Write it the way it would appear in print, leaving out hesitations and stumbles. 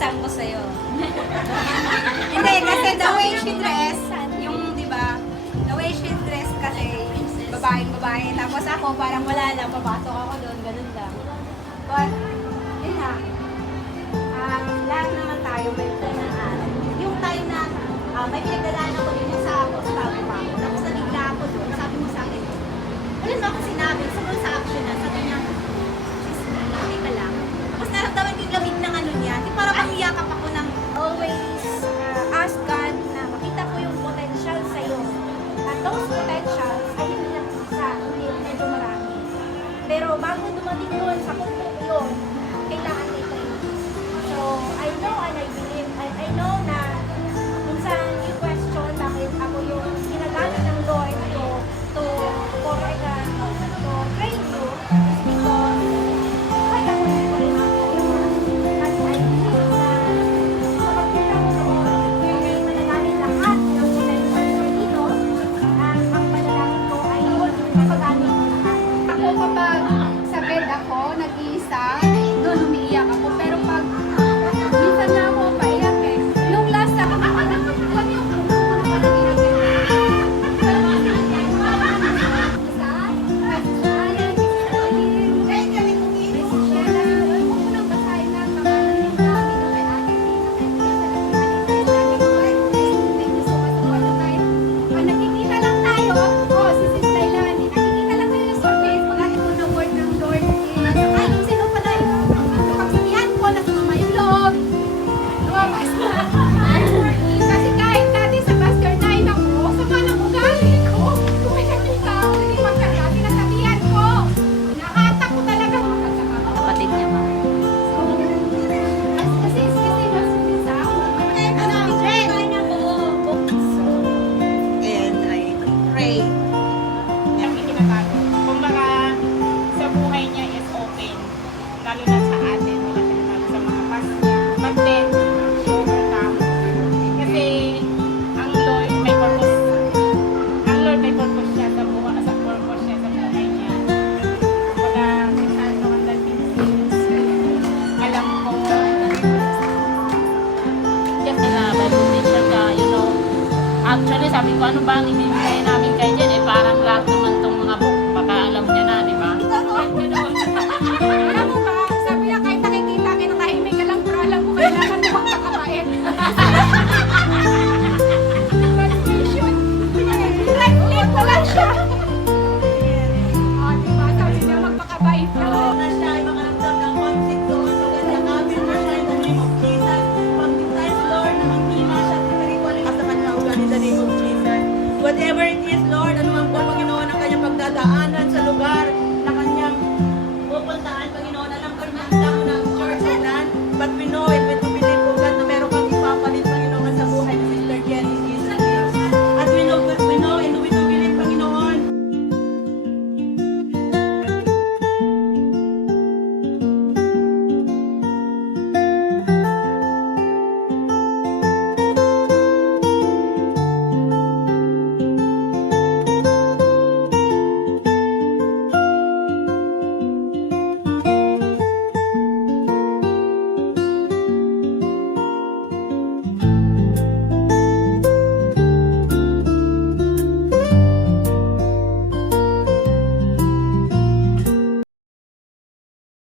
Papakita ko sa'yo. Hindi, kasi the way she dress, yung, di ba, the way she dress kasi, babaeng-babae. Tapos ako, parang wala lang, papasok ako doon, ganun lang. But, yun na. Lahat naman tayo may pinaan. Yung time na, may pinagdadaan ako din yung sa bago pa ako. Tapos nabigla ako doon, sabi mo sa akin, wala na ako sinabi, sabi sa action na, sabi niya, hindi ka lang. Tapos naramdaman ko yung lamig ng ano niya, di parang pangiyakap ako ng always ask God na makita ko yung potential sa'yo. At those potentials ay hindi lang isa, hindi medyo marami. Pero bago dumating doon sa punto yun, kailangan may pray. So, I know and I believe, I know na minsan you question bakit ako yung ginagamit ng Lord to train you because kaya ko rin ako. At I believe na sa pagkita mo noon, ay manalangin lahat ng potential ko dito. Ang panalangin ko ay yun, mapagamit ko lahat. Ako kapag sa bed ako, nag-iisa, doon umiiyak ako. Pero pag minsan na ako paiyak eh. Nung last ako, alam yung nakikita lang tayo, si Sis Lailani, nakikita lang tayo sa surface, wala ito na word ng Lord. Ay, sino pala yun? Pagsabihan ko, nasama yung loob. Lumabas na. Kasi kahit dati sa Pastor 9 ako, sama ng ugali ko. Kung may nakita ako, hindi magkaka, sinasabihan ko. Nakata ko talaga makasama. Kapatid niya, ma'am. Kasi mas sa ako. And I pray. Ang ikinatago. Kumbaga, sa buhay niya is open. Lalo na sa atin, wala kinatago sa mga past niya. But then, overcome. Kasi, ang Lord may purpose. Ang Lord may purpose siya sa buhay, sa purpose niya sa buhay niya. Kumbaga, minsan sa mga things, alam ko, just na babuti siya ka, you know. Actually, sabi ko, ano ba ang